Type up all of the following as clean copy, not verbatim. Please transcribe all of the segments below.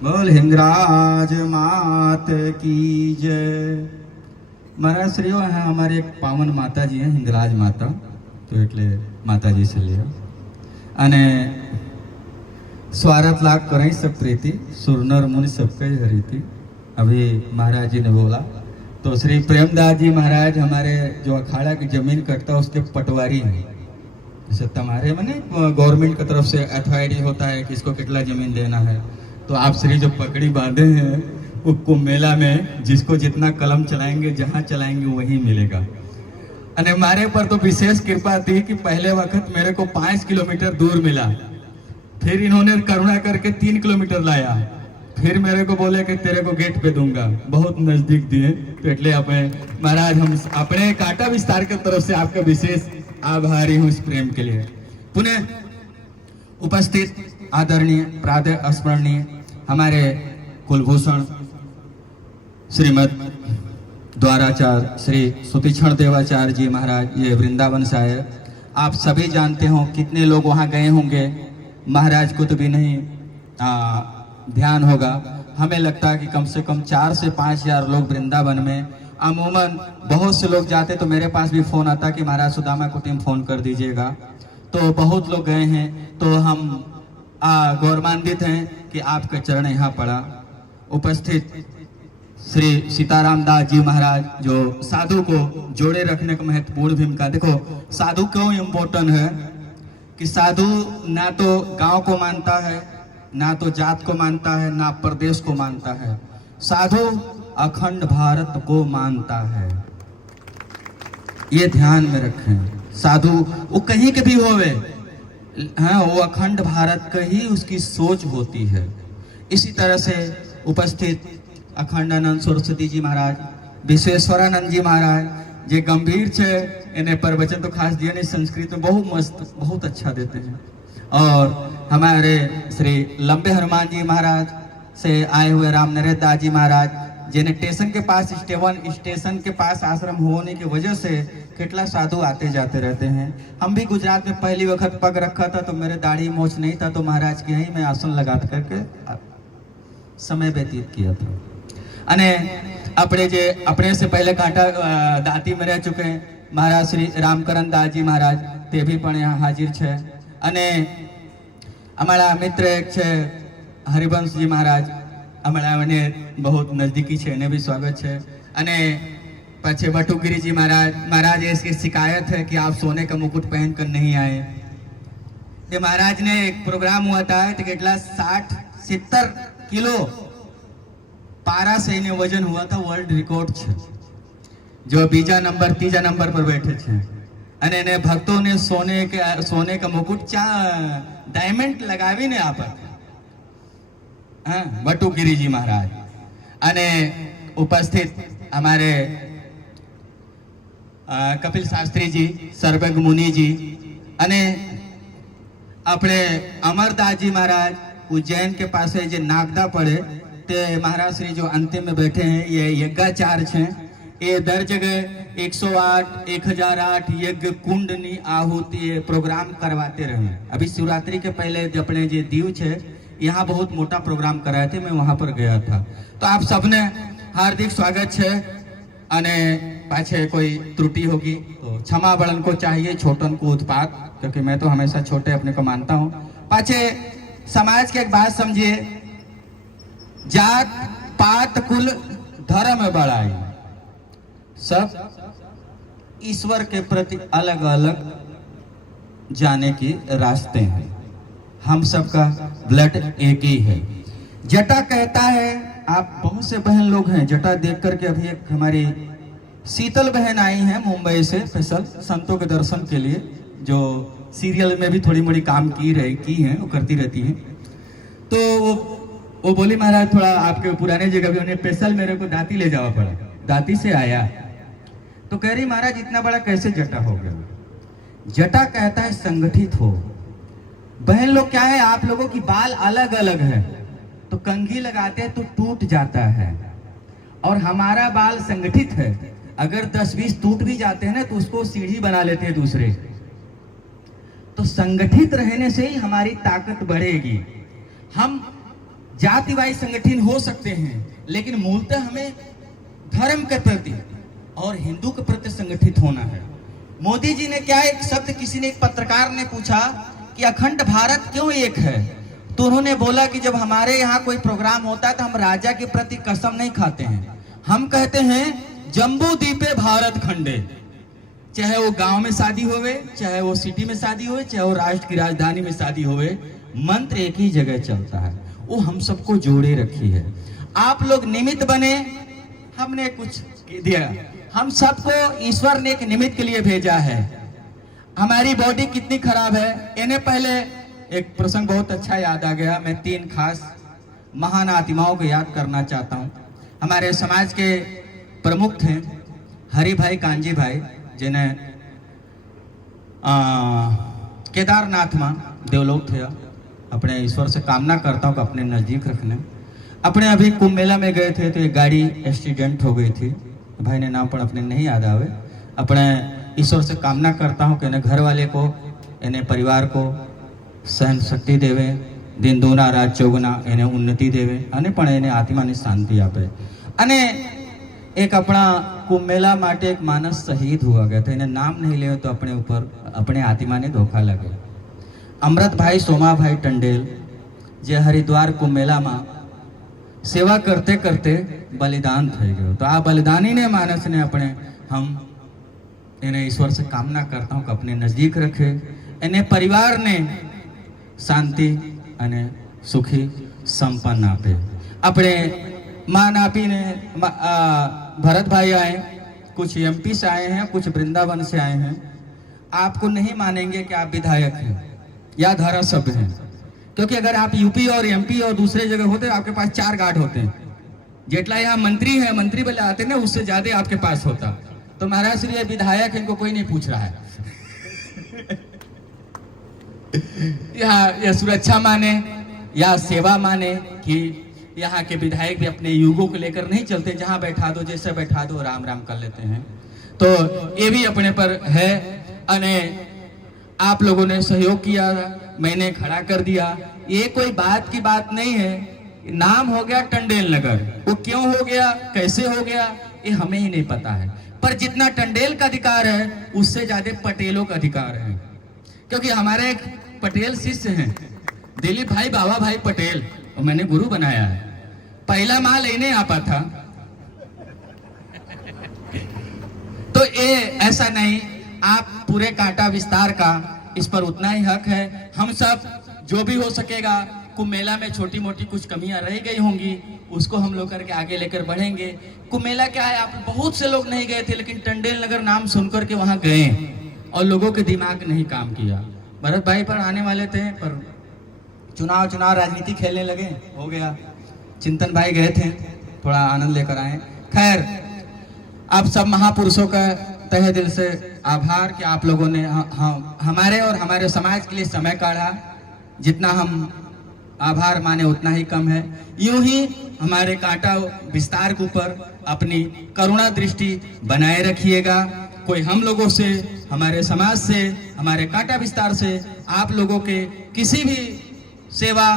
बोल हिंगराज मात की जय। महाराज श्रीओ है हमारे एक पावन माता जी हैं हिंगराज माता, तो એટલે માતાજી से लिया અને स्वागत लाख करें सब प्रीति सुरनर मुनि सबके हरीति। अभी महाराज जी ने बोला तो श्री प्रेमदास जी महाराज हमारे जो अखाड़ा की जमीन कटता है उसके पटवारी हैं। जैसे तुम्हारे मैंने गवर्नमेंट की तरफ से अथॉरिटी होता है कि इसको कितना जमीन देना है, तो आप श्री जो पकड़ी बांधे हैं वो कुंभ मेला में जिसको जितना कलम चलाएंगे जहाँ चलाएंगे वहीं मिलेगा। अने हमारे पर तो विशेष कृपा थी कि पहले वक्त मेरे को 5 किलोमीटर दूर मिला, फिर इन्होंने करुणा करके 3 किलोमीटर लाया, फिर मेरे को बोले कि तेरे को गेट पे दूंगा, बहुत नजदीक दिए। तो એટલે આપણે महाराज हम अपने कांटा विस्तार की तरफ से आपका विशेष आभारी हूँ इस प्रेम के लिए। पुनः उपस्थित आदरणीय प्रातः स्मरणीय हमारे कुलभूषण श्रीमद द्वाराचार्य श्री सुतीक्षण देवाचार्य जी महाराज, ये वृंदावन से आए। आप सभी जानते हो कितने लोग वहाँ गए होंगे, महाराज को तो भी नहीं ध्यान होगा। हमें लगता है कि कम से कम 4 से 5 हजार लोग वृंदावन में, अमूमन बहुत से लोग जाते तो मेरे पास भी फ़ोन आता कि महाराज सुदामा को टीम फ़ोन कर दीजिएगा, तो बहुत लोग गए हैं। तो हम गौरवान्वित हैं कि आपका चरण यहाँ पड़ा। उपस्थित श्री सीताराम दास जी महाराज जो साधु को जोड़े रखने का महत्वपूर्ण भूमिका। देखो साधु क्यों इम्पोर्टेंट है कि साधु ना तो गांव को मानता है, ना तो जात को मानता है, ना प्रदेश को मानता है, साधु अखंड भारत को मानता है। ये ध्यान में रखें। साधु वो कहीं के भी होवे, हाँ, वो अखंड भारत का ही उसकी सोच होती है। इसी तरह से उपस्थित अखंडानंद सरस्वती जी महाराज, विश्वेश्वरानंद जी महाराज जे गंभीर छे इन्हें प्रवचन तो खास दिया नहीं, संस्कृत में बहुत मस्त बहुत अच्छा देते हैं। और हमारे श्री लंबे हनुमान जी महाराज से आए हुए राम नरेश दास जी महाराज, जिन्हें स्टेशन के पास स्टेशन के पास आश्रम होने की वजह से कितना साधु आते जाते रहते हैं। हम भी गुजरात में पहली वक्त पग रखा था तो मेरे दाढ़ी मोछ नहीं था, तो महाराज के यहीं मैं आसन लगा करके समय व्यतीत किया था। अने अपने से पहले कांटा दाती में रह चुके हैं महाराज श्री रामकरण दास जी महाराज, ते भी पण यहाँ हाजिर छे। अने अमारा मित्र एक छे हरिवंश जी महाराज, अमारा मने बहुत नजदीकी छे, इन्हें भी स्वागत है। अने पछे बटुगिरी जी महाराज इसकी शिकायत है कि आप सोने का मुकुट पहन कर नहीं आए। ये महाराज ने एक प्रोग्राम हुआ था तो कितना 60-70 किलो पारा से इन्हें वजन हुआ था, वर्ल्ड रिकॉर्ड है। जो तीजा नंबर पर बैठे थे अने ने भक्तों ने सोने का मुकुट डायमंड लगावी ने आप बटुगिरी जी महाराज। अने उपस्थित हमारे कपिल शास्त्री जी, सर्वज्ञ मुनि जी, अने अपने अमरदास जी महाराज उज्जैन के पास है जो नागदा पड़े ते महाराज श्री जो अंतिम में बैठे हैं, ये यज्ञाचार्य हैं। ये दर जगह 108, 1008 यज्ञ कुंडनी आहुति प्रोग्राम करवाते रहे। अभी शिवरात्रि के पहले अपने जो दीव छे यहाँ बहुत मोटा प्रोग्राम कराए थे, मैं वहाँ पर गया था। तो आप सबने हार्दिक स्वागत है। अने पाछे कोई त्रुटि होगी तो क्षमा बड़न को चाहिए, छोटन को उत्पात, क्योंकि मैं तो हमेशा छोटे अपने को मानता हूँ। पाछे समाज की एक बात समझिए, जात पात कुल धर्म बड़ाई, सब ईश्वर के प्रति अलग अलग जाने की रास्ते हैं। हम सबका ब्लड एक ही है। जटा कहता है, आप बहुत से बहन लोग हैं जटा देख करके, अभी एक हमारी शीतल बहन आई हैं मुंबई से स्पेशल संतों के दर्शन के लिए, जो सीरियल में भी थोड़ी मोड़ी काम की हैं, वो करती रहती हैं। तो वो बोली महाराज थोड़ा आपके पुराने जगह भी उन्हें स्पेशल मेरे को दाती ले जाना पड़ा, दाती से आया। तो कह रही महाराज इतना बड़ा कैसे जटा हो गया? जटा कहता है संगठित हो। बहन लोग क्या है, आप लोगों की बाल अलग अलग है, तो कंघी लगाते हैं तो टूट जाता है, और हमारा बाल संगठित है। अगर 10-20 टूट भी जाते हैं ना तो उसको सीढ़ी बना लेते हैं दूसरे। तो संगठित रहने से ही हमारी ताकत बढ़ेगी। हम जातिवादी संगठन हो सकते हैं, लेकिन मूलतः हमें धर्म के प्रति और हिंदू के प्रति संगठित होना है। मोदी जी ने क्या एक शब्द, किसी ने, एक पत्रकार ने पूछा कि अखंड भारत क्यों एक है, तो उन्होंने बोला कि जब हमारे यहाँ कोई प्रोग्राम होता है तो हम राजा के प्रति कसम नहीं खाते हैं, हम कहते हैं जम्बू द्वीपे भारत खंडे। चाहे वो गांव में शादी होवे, चाहे वो सिटी में शादी होवे, चाहे वो राष्ट्र की राजधानी में शादी होवे, मंत्र एक ही जगह चलता है, वो हम सबको जोड़े रखी है। आप लोग निमित्त बने, हमने कुछ दिया, हम सबको ईश्वर ने एक निमित्त के लिए भेजा है। हमारी बॉडी कितनी खराब है, इन्हें पहले एक प्रसंग बहुत अच्छा याद आ गया। मैं 3 खास महान आत्माओं को याद करना चाहता हूँ। हमारे समाज के प्रमुख थे हरि भाई कांजी भाई, जिन्हें केदारनाथ में देवलोक थे। अपने ईश्वर से कामना करता हूँ कि अपने नज़दीक रखने। अपने अभी कुंभ मेला में गए थे तो एक गाड़ी एक्सीडेंट हो गई थी, भाई ने नाम पर अपने नहीं याद आवे। अपने ईश्वर से कामना करता हूँ कि इन्हें घर वाले को, इन्हें परिवार को सहन शक्ति देवे, दिन दूना रात चौगुना इन्हें उन्नति देवे અને પણ એને આત્માને શાંતિ આપે। અને एक अपना कुंभ मेला माटे एक मानस शहीद हुआ गया था, इन्हें नाम नहीं ले तो अपने ऊपर अपने आत्मा ने धोखा लगे। अमृत भाई सोमा भाई टंडेल जे हरिद्वार कुंभ मेला में सेवा करते करते बलिदान થઈ ગયો। तो आ बलिदानी ने मानस ने अपने हम इन्हें ईश्वर से कामना करता हूँ कि अपने नज़दीक रखे, इन्हें परिवार ने शांति અને सुखी संपन्न आपे। अपने मान आपी ने भरत भाई आए, कुछ एमपी से आए हैं, कुछ वृंदावन से आए हैं। आपको नहीं मानेंगे कि आप विधायक हैं या धारासभ्य हैं, क्योंकि अगर आप यूपी और एमपी और दूसरे जगह होते आपके पास 4 गार्ड होते हैं। जेटला यहाँ मंत्री है, मंत्री वाले आते ना, उससे ज्यादा आपके पास होता। तो महाराज श्री विधायक, इनको कोई नहीं पूछ रहा है। या सुरक्षा माने या सेवा माने कि यहाँ के विधायक भी अपने युगों को लेकर नहीं चलते, जहाँ बैठा दो, जैसे बैठा दो, राम राम कर लेते हैं। तो ये भी अपने पर है। अने आप लोगों ने सहयोग किया, मैंने खड़ा कर दिया। ये कोई बात की बात नहीं है। नाम हो गया टंडेल नगर, वो क्यों हो गया, कैसे हो गया, ये हमें ही नहीं पता है। पर जितना टंडेल का अधिकार है उससे ज्यादा पटेलों का अधिकार है, क्योंकि हमारे एक पटेल शिष्य हैं दिलीप भाई बाबा भाई पटेल, और मैंने गुरु बनाया है। पहला माल लेने आपा था। तो ये ऐसा नहीं, आप पूरे कांटा विस्तार का इस पर उतना ही हक है। हम सब जो भी हो सकेगा, कुंभ मेला में छोटी मोटी कुछ कमियां रह गई होंगी, उसको हम लोग करके आगे लेकर बढ़ेंगे। कुंभ मेला क्या है, आप बहुत से लोग नहीं गए थे, लेकिन टंडेल नगर नाम सुनकर के वहां गए और लोगों के दिमाग नहीं काम किया। भरत भाई पर आने वाले थे, पर चुनाव राजनीति खेलने लगे, हो गया। चिंतन भाई गए थे, थोड़ा आनंद लेकर आए। खैर, आप सब महापुरुषों का तहे दिल से आभार कि आप लोगों ने हमारे और हमारे समाज के लिए समय काढ़ा। जितना हम आभार माने उतना ही कम है। यूं ही हमारे कांटा विस्तार के ऊपर अपनी करुणा दृष्टि बनाए रखिएगा। कोई हम लोगों से, हमारे समाज से, हमारे कांटा विस्तार से आप लोगों के किसी भी सेवा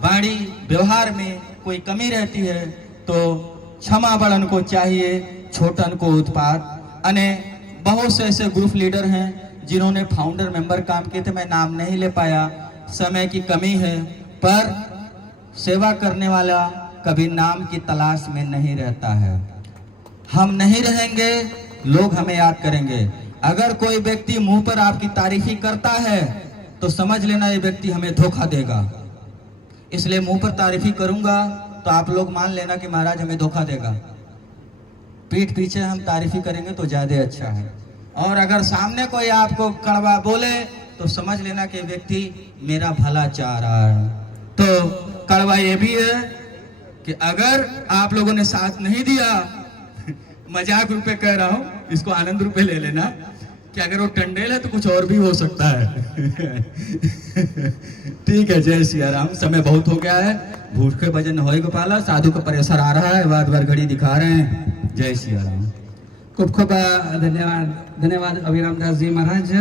वाणी व्यवहार में कोई कमी रहती है तो क्षमा बड़न को चाहिए, छोटन को उत्पाद। अने बहुत से ऐसे ग्रुप लीडर हैं जिन्होंने फाउंडर मेंबर काम किए थे, मैं नाम नहीं ले पाया, समय की कमी है। पर सेवा करने वाला कभी नाम की तलाश में नहीं रहता है। हम नहीं रहेंगे, लोग हमें याद करेंगे। अगर कोई व्यक्ति मुंह पर आपकी तारीफी करता है तो समझ लेना ये व्यक्ति हमें धोखा देगा। इसलिए मुंह पर तारीफी करूंगा तो आप लोग मान लेना कि महाराज हमें धोखा देगा। पीठ पीछे हम तारीफी करेंगे तो ज्यादा अच्छा है। और अगर सामने कोई आपको कड़वा बोले तो समझ लेना कि व्यक्ति मेरा भला चाह रहा है। तो कड़वा ये भी है कि अगर आप लोगों ने साथ नहीं दिया, मजाक रूपे कह रहा हूं, इसको आनंद रूपे ले लेना कि अगर वो टंडेल है तो कुछ और भी हो सकता है। ठीक है, जय सिया राम। समय बहुत हो गया है, भूखे भजन होय गोपाला, साधु का प्रेशर आ रहा है, बार घड़ी दिखा रहे हैं। जय सिया राम। खूब खूब धन्यवाद अभिराम दास जी महाराज।